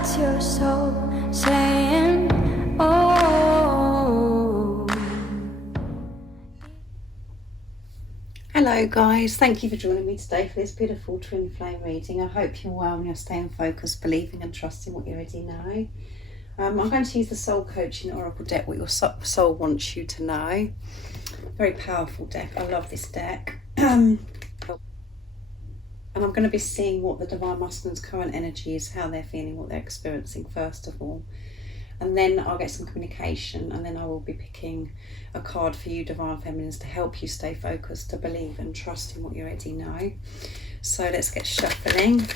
What's your soul saying? Oh. Hello guys, thank you for joining me today for this beautiful twin flame reading. I hope you're well and you're staying focused, believing and trusting what you already know. I'm going to use the Soul Coaching Oracle deck, what your soul wants you to know. Very powerful deck. I love this deck. And I'm going to be seeing what the Divine Masculine's current energy is, how they're feeling, what they're experiencing first of all. And then I'll get some communication, and then I will be picking a card for you Divine Feminines to help you stay focused, to believe and trust in what you already know. So let's get shuffling.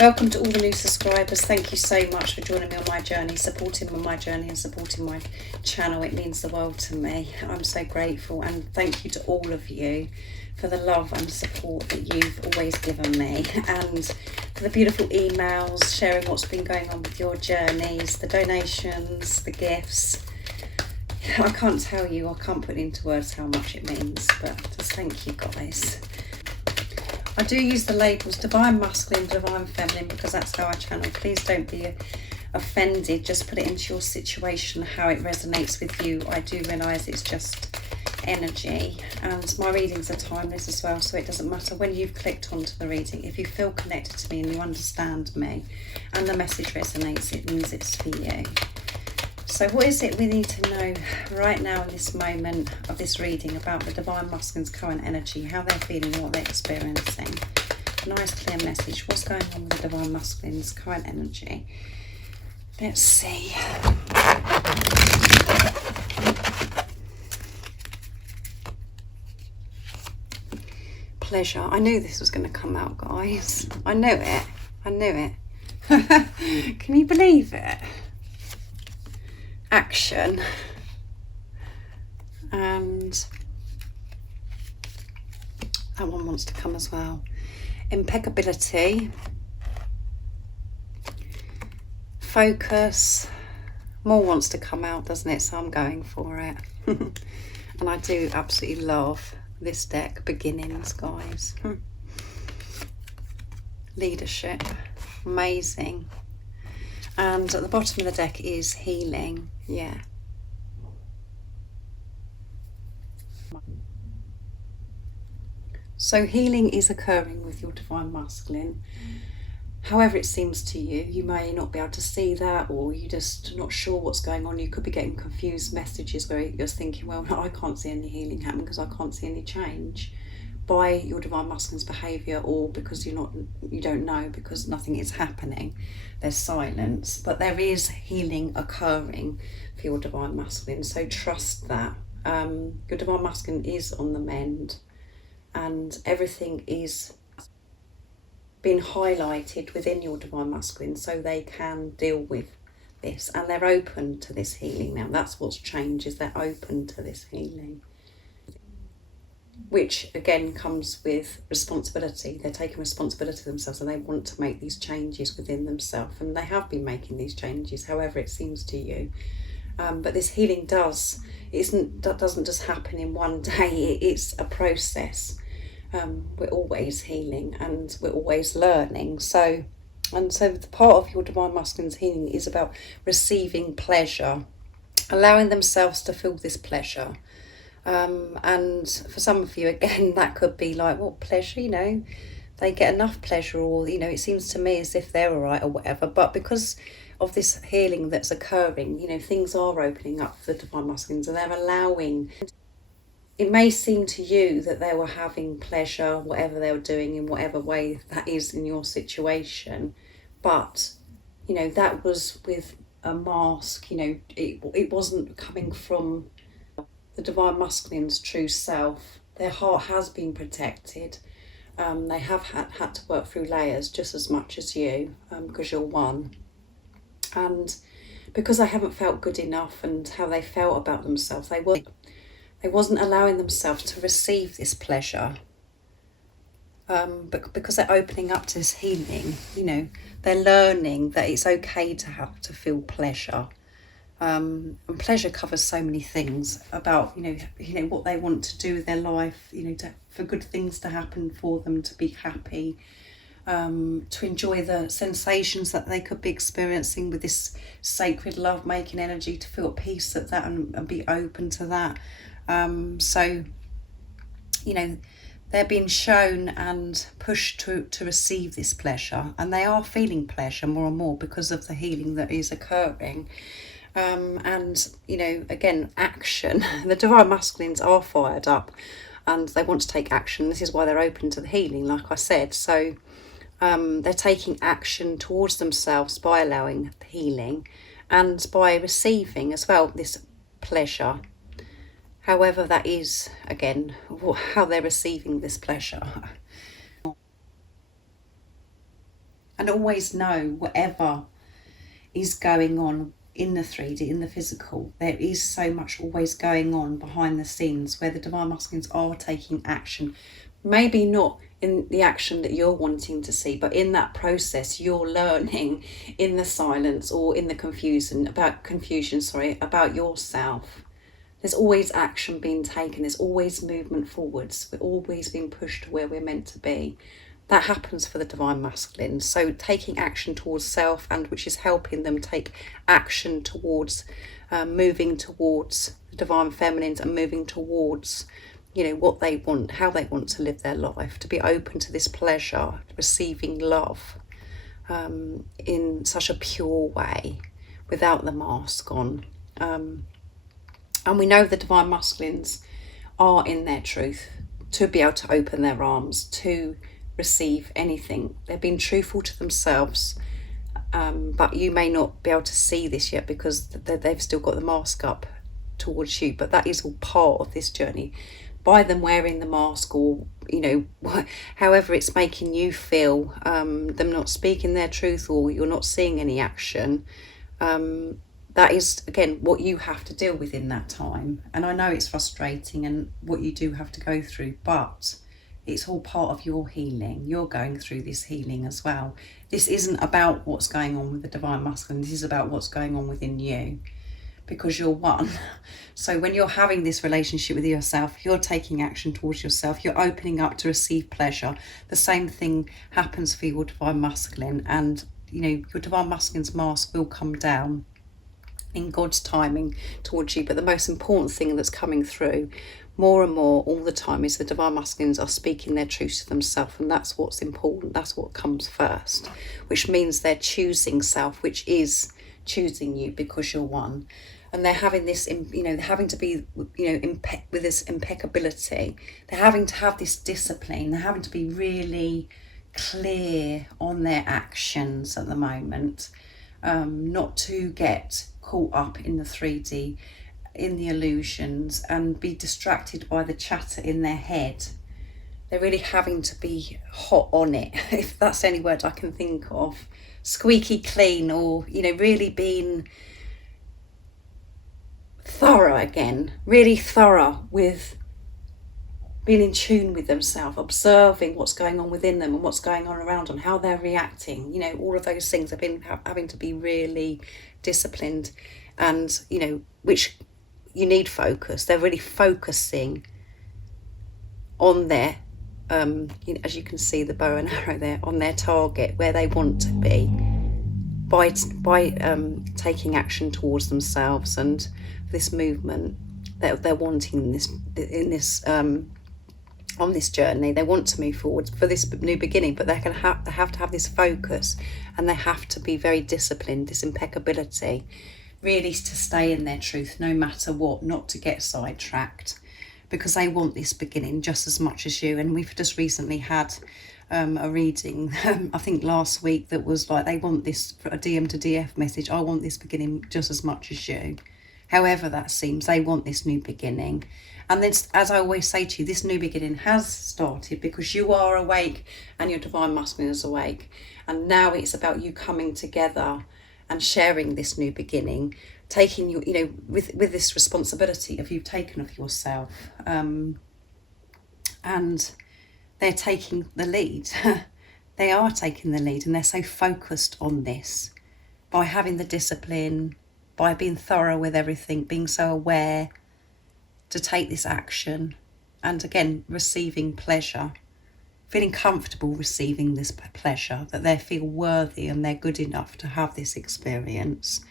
Welcome to all the new subscribers. Thank you so much for joining me on my journey, supporting my journey and supporting my channel. It means the world to me. I'm so grateful, and thank you to all of you for the love and support that you've always given me, and for the beautiful emails sharing what's been going on with your journeys, the donations, the gifts. I can't tell you, I can't put into words how much it means, but just thank you guys. I do use the labels Divine Masculine, Divine Feminine because that's how I channel. Please don't be offended, just put it into your situation, how it resonates with you. I do realise it's just energy, and my readings are timeless as well, so it doesn't matter when you've clicked onto the reading. If you feel connected to me and you understand me and the message resonates, it means it's for you. So what is it we need to know right now in this moment of this reading about the Divine Masculine's current energy, how they're feeling, what they're experiencing? Nice clear message. What's going on with the Divine Masculine's current energy? Let's see. Pleasure. I knew this was going to come out, guys. I knew it. I knew it. Can you believe it? Action. And that one wants to come as well. Impeccability. Focus. More wants to come out, doesn't it? So I'm going for it. And I do absolutely love this deck, beginnings, guys. Leadership, amazing. And at the bottom of the deck is healing. Yeah. So healing is occurring with your Divine Masculine. However it seems to you, you may not be able to see that, or you're just not sure what's going on. You could be getting confused messages where you're thinking, well, no, I can't see any healing happening because I can't see any change by your Divine Masculine's behaviour, or because you don't know because nothing is happening. There's silence, but there is healing occurring for your Divine Masculine. So trust that. Your Divine Masculine is on the mend, and everything is been highlighted within your Divine Masculine so they can deal with this, and they're open to this healing now. That's what's changed, is they're open to this healing, which again comes with responsibility. They're taking responsibility themselves, and they want to make these changes within themselves, and they have been making these changes however it seems to you. But this healing doesn't just happen in one day. It's a process. We're always healing and we're always learning. So the part of your Divine Masculine's healing is about receiving pleasure, allowing themselves to feel this pleasure. And for some of you, again, that could be like, what pleasure? You know, they get enough pleasure, or, you know, it seems to me as if they're all right or whatever. But because of this healing that's occurring, you know, things are opening up for the Divine Masculines, and they're allowing. It may seem to you that they were having pleasure, whatever they were doing, in whatever way that is in your situation, but, you know, that was with a mask. You know, it wasn't coming from the Divine Masculine's true self. Their heart has been protected. They have had to work through layers just as much as you, because you're one. And because they haven't felt good enough, and how they felt about themselves, they wasn't allowing themselves to receive this pleasure. But because they're opening up to this healing, you know, they're learning that it's okay to have to feel pleasure. And pleasure covers so many things about, you know what they want to do with their life, you know, for good things to happen for them, to be happy, to enjoy the sensations that they could be experiencing with this sacred love-making energy, to feel at peace at that and be open to that. So, you know, they're being shown and pushed to receive this pleasure, and they are feeling pleasure more and more because of the healing that is occurring. And, you know, again, action. The divine masculines are fired up and they want to take action. This is why they're open to the healing, like I said. So they're taking action towards themselves by allowing the healing and by receiving as well this pleasure. However that is, again, how they're receiving this pleasure. And always know whatever is going on in the 3D, in the physical, there is so much always going on behind the scenes where the divine masculines are taking action. Maybe not in the action that you're wanting to see, but in that process you're learning in the silence or in the confusion about yourself. There's always action being taken. There's always movement forwards. We're always being pushed to where we're meant to be. That happens for the divine masculine. So taking action towards self, and which is helping them take action towards moving towards the divine feminines and moving towards, you know, what they want, how they want to live their life, to be open to this pleasure, receiving love in such a pure way without the mask on. And we know the divine masculines are in their truth to be able to open their arms, to receive anything. They're being truthful to themselves, but you may not be able to see this yet because they've still got the mask up towards you, but that is all part of this journey. By them wearing the mask, or, you know, however it's making you feel, them not speaking their truth, or you're not seeing any action, that is, again, what you have to deal with in that time. And I know it's frustrating and what you do have to go through, but it's all part of your healing. You're going through this healing as well. This isn't about what's going on with the divine masculine. This is about what's going on within you, because you're one. So when you're having this relationship with yourself, you're taking action towards yourself. You're opening up to receive pleasure. The same thing happens for your divine masculine. And, you know, your divine masculine's mask will come down in God's timing towards you. But the most important thing that's coming through more and more all the time is the divine masculines are speaking their truth to themselves, and that's what's important. That's what comes first, which means they're choosing self, which is choosing you because you're one. And they're having this, you know, they're having to be, you know, with this impeccability. They're having to have this discipline. They're having to be really clear on their actions at the moment, not to get caught up in the 3D, in the illusions, and be distracted by the chatter in their head. They're really having to be hot on it, if that's any word I can think of. Squeaky clean, or, you know, really being thorough again, really thorough with being in tune with themselves, observing what's going on within them and what's going on around them, how they're reacting. You know, all of those things have been having to be really disciplined, and, you know, which you need focus. They're really focusing on their, you know, as you can see the bow and arrow there, on their target, where they want to be, by taking action towards themselves and this movement that they're wanting in this on this journey. They want to move forward for this new beginning, but they have to have this focus, and they have to be very disciplined, this impeccability, really to stay in their truth no matter what, not to get sidetracked, because they want this beginning just as much as you. And we've just recently had a reading, I think last week, that was like, they want this, a DM to DF message, I want this beginning just as much as you. However that seems, they want this new beginning. And then, as I always say to you, this new beginning has started because you are awake and your divine masculine is awake. And now it's about you coming together and sharing this new beginning, taking you, you know, with this responsibility of you've taken of yourself. And they're taking the lead. They are taking the lead, and they're so focused on this by having the discipline, by being thorough with everything, being so aware to take this action, and again, receiving pleasure feeling comfortable receiving this pleasure, that they feel worthy and they're good enough to have this experience.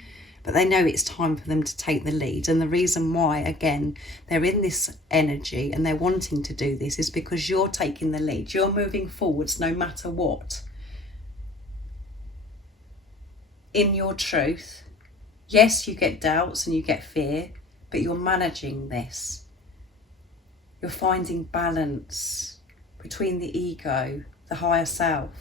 But they know it's time for them to take the lead. And the reason why, again, they're in this energy and they're wanting to do this is because you're taking the lead. You're moving forwards no matter what. In your truth. Yes, you get doubts and you get fear, but you're managing this. You're finding balance between the ego, the higher self.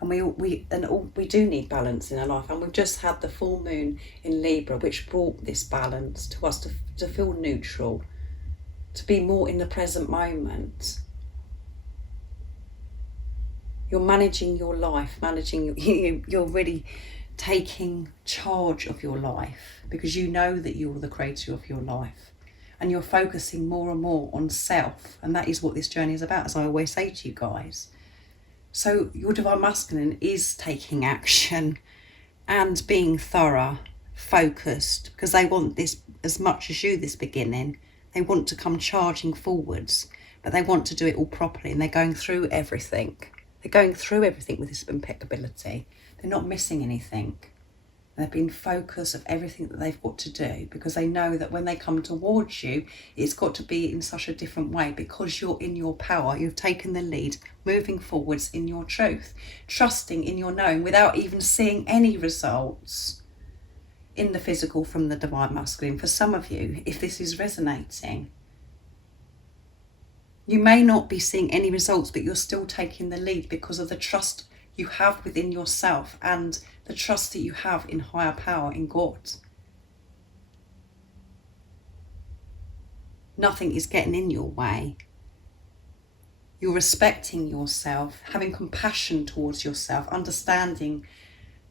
And we do need balance in our life. And we've just had the full moon in Libra, which brought this balance to us, to feel neutral, to be more in the present moment. You're managing your life, you're really taking charge of your life, because you know that you're the creator of your life. And you're focusing more and more on self. And that is what this journey is about, as I always say to you guys. So your divine masculine is taking action and being thorough, focused, because they want this as much as you, this beginning. They want to come charging forwards, but they want to do it all properly, and they're going through everything. They're going through everything with this impeccability. They're not missing anything. They've been focused of everything that they've got to do, because they know that when they come towards you, it's got to be in such a different way, because you're in your power. You've taken the lead, moving forwards in your truth, trusting in your knowing without even seeing any results in the physical from the divine masculine. For some of you, if this is resonating, you may not be seeing any results, but you're still taking the lead because of the trust you have within yourself and the trust that you have in higher power, in God. Nothing is getting in your way. You're respecting yourself, having compassion towards yourself, understanding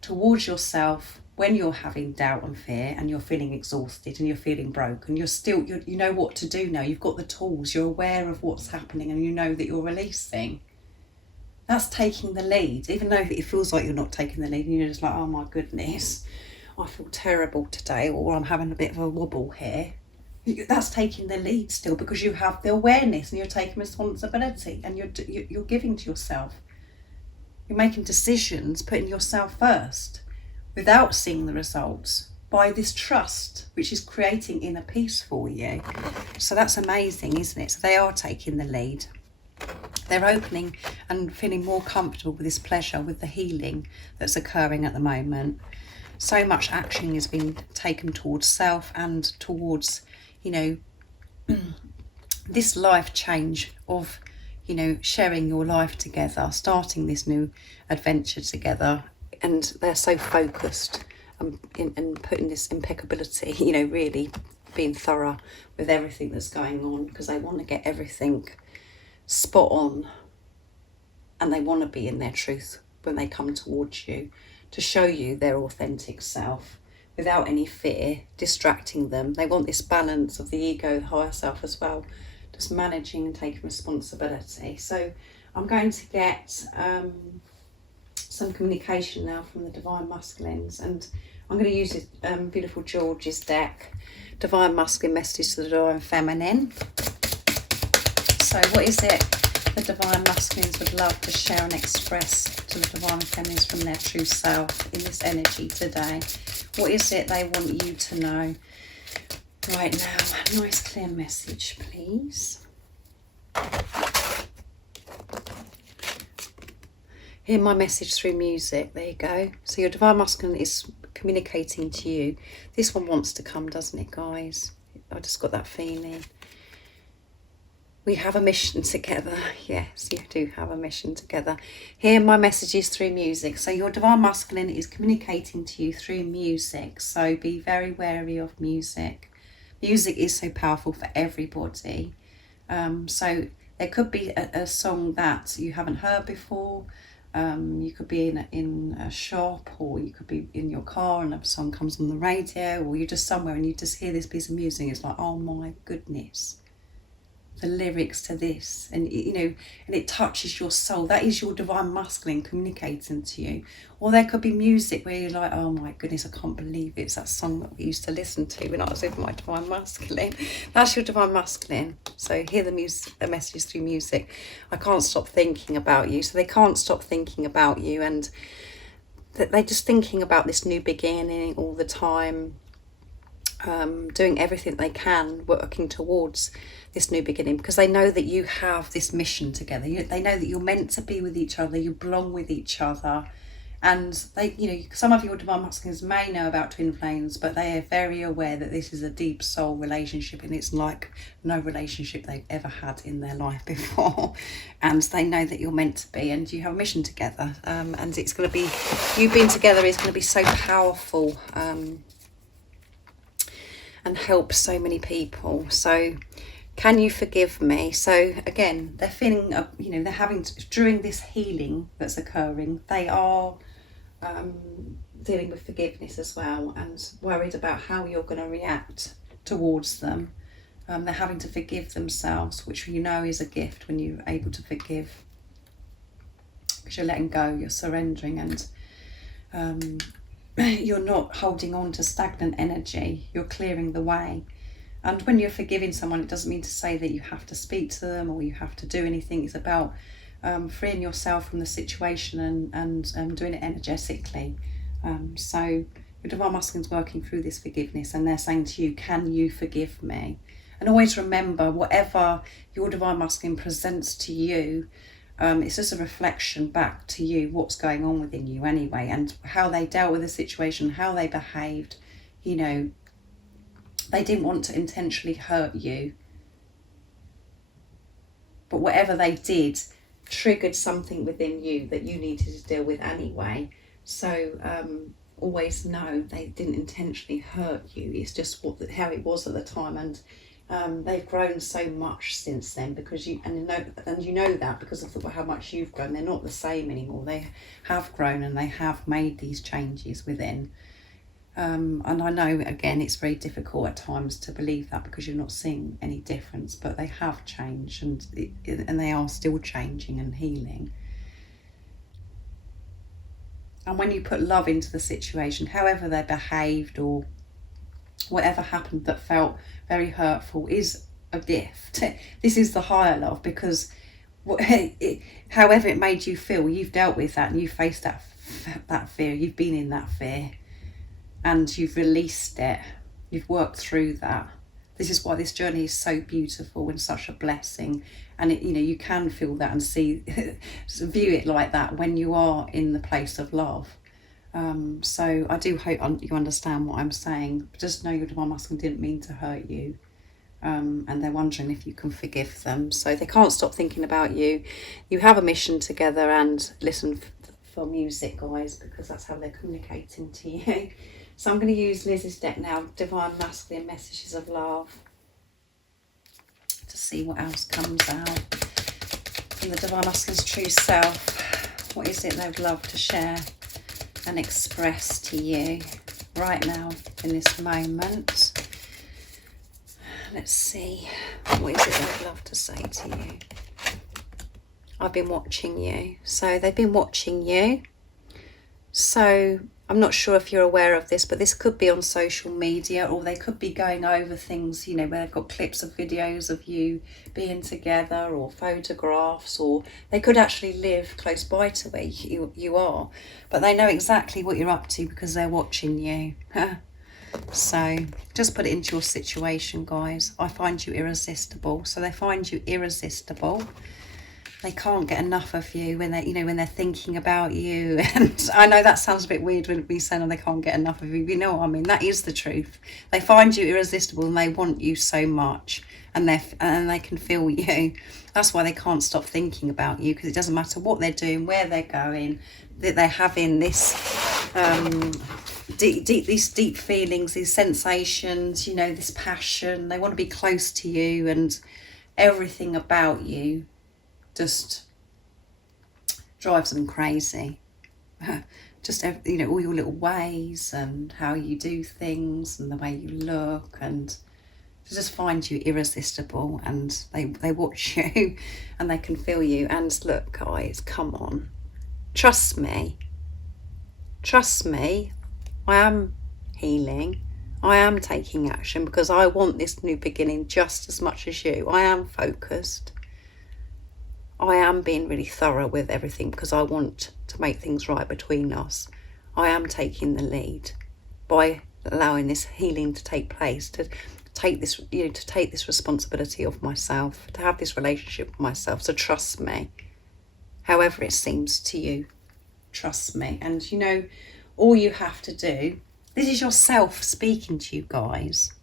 towards yourself when you're having doubt and fear and you're feeling exhausted and you're feeling broken. You know what to do now. You've got the tools. You're aware of what's happening and you know that you're releasing. That's taking the lead, even though it feels like you're not taking the lead and you're just like, oh my goodness, I feel terrible today, or I'm having a bit of a wobble here. That's taking the lead still, because you have the awareness and you're taking responsibility and you're giving to yourself. You're making decisions, putting yourself first without seeing the results, by this trust, which is creating inner peace for you. So that's amazing, isn't it? So they are taking the lead. They're opening and feeling more comfortable with this pleasure, with the healing that's occurring at the moment. So much action is being taken towards self and towards, this life change of, sharing your life together, starting this new adventure together. And they're so focused and putting this impeccability, really being thorough with everything that's going on, because they want to get everything spot on, and they want to be in their truth when they come towards you, to show you their authentic self without any fear distracting them. They want this balance of the ego, the higher self as well, just managing and taking responsibility. So I'm going to get some communication now from the divine masculines, and I'm going to use this beautiful George's deck, divine masculine message to the divine feminine. So what is it the divine masculines would love to share and express to the divine feminines from their true self in this energy today? What is it they want you to know right now? Nice clear message, please. Hear my message through music. There you go. So your divine masculine is communicating to you. This one wants to come, doesn't it, guys? I just got that feeling. We have a mission together. Yes, you do have a mission together. Hear my messages through music. So your divine masculine is communicating to you through music. So be very wary of music. Music is so powerful for everybody. So there could be a song that you haven't heard before. You could be in a shop, or you could be in your car and a song comes on the radio, or you're just somewhere and you just hear this piece of music. It's like, oh my goodness. the lyrics to this, and you know, and it touches your soul. That is your divine masculine communicating to you. Or there could be music where you're like, oh my goodness, I can't believe it's that song that we used to listen to when I was with my divine masculine. That's your divine masculine. So hear the messages through music. I can't stop thinking about you. So they can't stop thinking about you, and they're just thinking about this new beginning all the time. Doing everything they can, working towards this new beginning, because they know that you have this mission together. They know that you're meant to be with each other, you belong with each other, and they, you know, some of your divine masculines may know about twin flames, but they are very aware that this is a deep soul relationship, and it's like no relationship they've ever had in their life before. And they know that you're meant to be, and you have a mission together, and it's going to be, you being together is going to be so powerful, and help so many people. So can you forgive me? So again, they're feeling, you know, they're having to, during this healing that's occurring, they are dealing with forgiveness as well, and worried about how you're going to react towards them. They're having to forgive themselves, which you know is a gift when you're able to forgive, because you're letting go, you're surrendering, and you're not holding on to stagnant energy, you're clearing the way. And when you're forgiving someone, it doesn't mean to say that you have to speak to them or you have to do anything. It's about freeing yourself from the situation and doing it energetically. So your divine masculine's working through this forgiveness, and they're saying to you, can you forgive me? And always remember, whatever your divine masculine presents to you, it's just a reflection back to you, what's going on within you anyway, and how they dealt with the situation, how they behaved. You know, they didn't want to intentionally hurt you, but whatever they did triggered something within you that you needed to deal with anyway. So always know they didn't intentionally hurt you. It's just how it was at the time, and they've grown so much since then, because you know that because of how much you've grown. They're not the same anymore. They have grown, and they have made these changes within. And I know, again, it's very difficult at times to believe that, because you're not seeing any difference, but they have changed, and they are still changing and healing. And when you put love into the situation, however they behaved or whatever happened that felt very hurtful is a gift. This is the higher love, because however it made you feel, you've dealt with that, and you faced that fear, you've been in that fear, and you've released it, you've worked through that. This is why this journey is so beautiful and such a blessing. And it, you know, you can feel that and see, view it like that when you are in the place of love. So I do hope you understand what I'm saying. Just know your divine masculine didn't mean to hurt you, and they're wondering if you can forgive them. So they can't stop thinking about you. You have a mission together, and listen for music, guys, because that's how they're communicating to you. So I'm going to use Liz's deck now, Divine Masculine Messages of Love, to see what else comes out from the Divine Masculine's true self. What is it they'd love to share and express to you right now in this moment? Let's see, what is it they'd love to say to you? I've been watching you. So they've been watching you. So I'm not sure if you're aware of this, but this could be on social media, or they could be going over things, you know, where they've got clips of videos of you being together, or photographs, or they could actually live close by to where you are. But they know exactly what you're up to because they're watching you. So just put it into your situation, guys. I find you irresistible. So they find you irresistible. They can't get enough of you when they're thinking about you. And I know that sounds a bit weird when we say, oh, they can't get enough of you. You know what I mean? That is the truth. They find you irresistible, and they want you so much, and they can feel you. That's why they can't stop thinking about you, because it doesn't matter what they're doing, where they're going, that they're having this these deep feelings, these sensations, you know, this passion. They want to be close to you, and everything about you just drives them crazy. Just, you know, all your little ways and how you do things and the way you look, and just find you irresistible, and they watch you and they can feel you. And look, guys, come on, trust me, I am healing, I am taking action because I want this new beginning just as much as you. I am focused, I am being really thorough with everything because I want to make things right between us. I am taking the lead by allowing this healing to take place, to take this, to take this responsibility of myself, to have this relationship with myself. So trust me, however it seems to you, trust me. And all you have to do, this is yourself speaking to you, guys,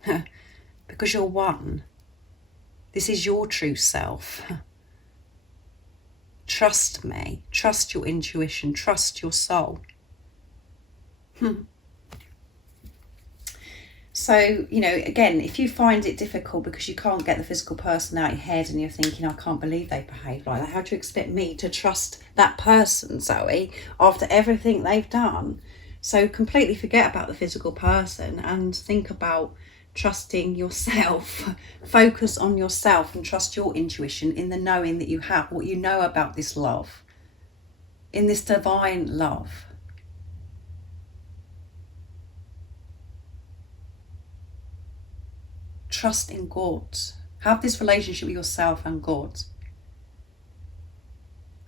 because you're one. This is your true self. Trust me, trust your intuition, trust your soul. So, again, if you find it difficult because you can't get the physical person out of your head and you're thinking, I can't believe they behave like that, how do you expect me to trust that person, Zoe, after everything they've done? So completely forget about the physical person and think about trusting yourself. Focus on yourself and trust your intuition in the knowing that you have, what you know about this love, in this divine love. Trust in God. Have this relationship with yourself and God.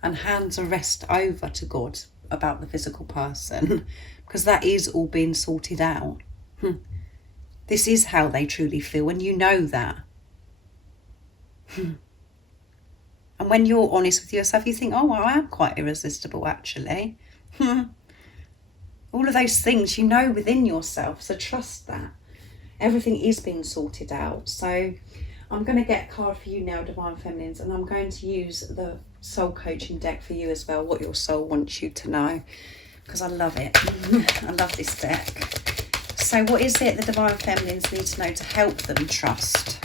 And hand the rest over to God about the physical person, because that is all being sorted out. This is how they truly feel, and you know that. And when you're honest with yourself, you think, oh, well, I am quite irresistible, actually. All of those things you know within yourself, so trust that. Everything is being sorted out. So I'm going to get a card for you now, Divine Feminines, and I'm going to use the soul coaching deck for you as well, what your soul wants you to know, because I love it. I love this deck. So what is it the Divine Feminines need to know to help them trust,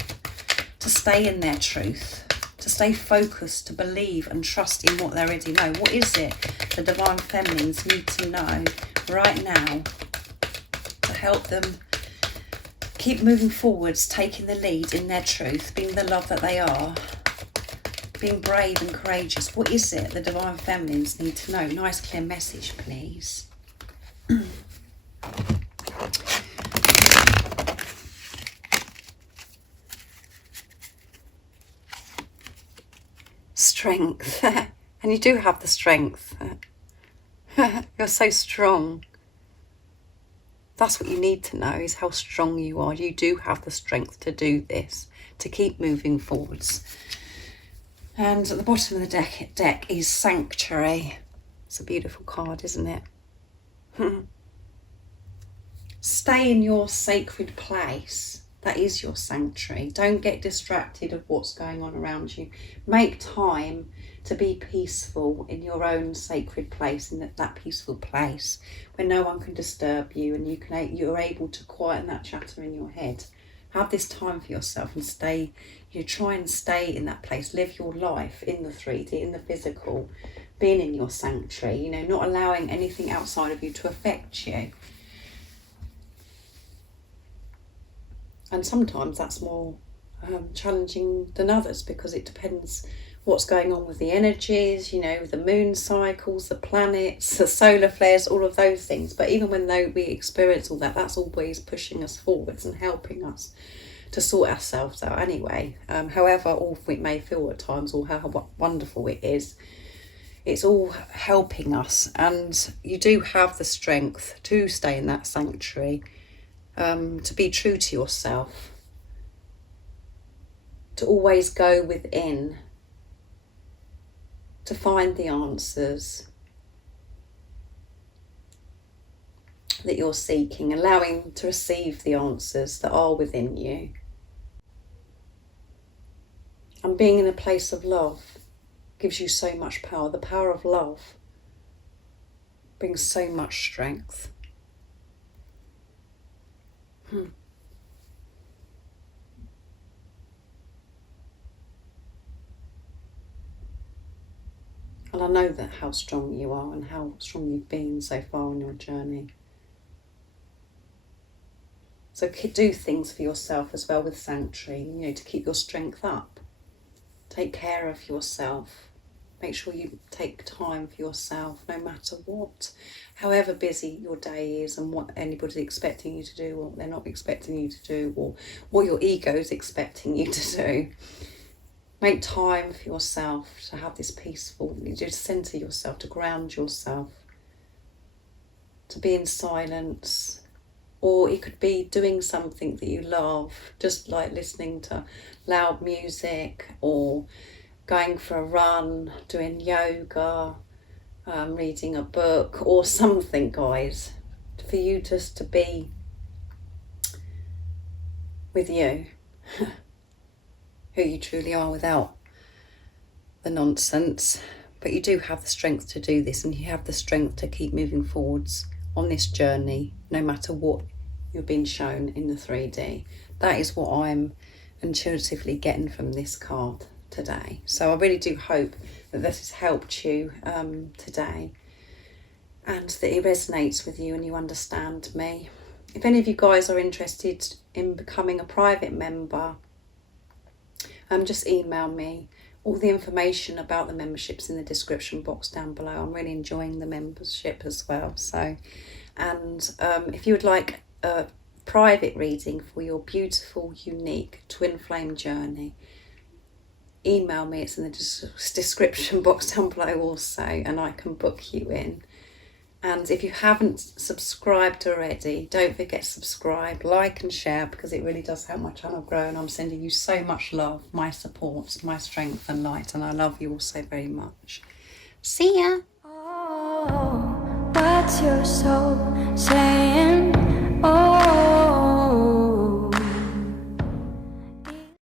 to stay in their truth, to stay focused, to believe and trust in what they already know? What is it the Divine Feminines need to know right now to help them keep moving forwards, taking the lead in their truth, being the love that they are, being brave and courageous? What is it the Divine Feminines need to know? Nice clear message, please. Strength. And you do have the strength. You're so strong. That's what you need to know, is how strong you are. You do have the strength to do this, to keep moving forwards. And at the bottom of the deck is Sanctuary. It's a beautiful card, isn't it? Stay in your sacred place. That is your sanctuary. Don't get distracted of what's going on around you. Make time to be peaceful in your own sacred place, in that peaceful place where no one can disturb you, and you're able to quieten that chatter in your head. Have this time for yourself and stay. Try and stay in that place. Live your life in the 3D, in the physical, being in your sanctuary. Not allowing anything outside of you to affect you. And sometimes that's more challenging than others, because it depends what's going on with the energies, the moon cycles, the planets, the solar flares, all of those things. But even when we experience all that, that's always pushing us forwards and helping us to sort ourselves out anyway. However awful it may feel at times, or how wonderful it is, it's all helping us. And you do have the strength to stay in that sanctuary, to be true to yourself, to always go within, to find the answers that you're seeking, allowing to receive the answers that are within you. And being in a place of love gives you so much power. The power of love brings so much strength. And I know that how strong you are and how strong you've been so far on your journey. So do things for yourself as well with Sanctuary, you know, to keep your strength up. Take care of yourself. Make sure you take time for yourself, no matter what. However busy your day is and what anybody's expecting you to do or they're not expecting you to do, or what your ego is expecting you to do. Make time for yourself to have this peaceful, to centre yourself, to ground yourself, to be in silence. Or it could be doing something that you love, just like listening to loud music, or going for a run, doing yoga, reading a book or something, guys, for you just to be with you, who you truly are without the nonsense. But you do have the strength to do this, and you have the strength to keep moving forwards on this journey, no matter what you're being shown in the 3D. That is what I'm intuitively getting from this card today. So I really do hope that this has helped you today, and that it resonates with you and you understand me. If any of you guys are interested in becoming a private member, just email me. All the information about the membership's in the description box down below. I'm really enjoying the membership as well. So, and if you would like a private reading for your beautiful, unique twin flame journey, email me. It's in the description box down below also, and I can book you in. And if you haven't subscribed already, don't forget to subscribe, like and share, because it really does help my channel grow, and I'm sending you so much love, my support, my strength and light, and I love you all so very much. See ya! Oh, what's your soul saying?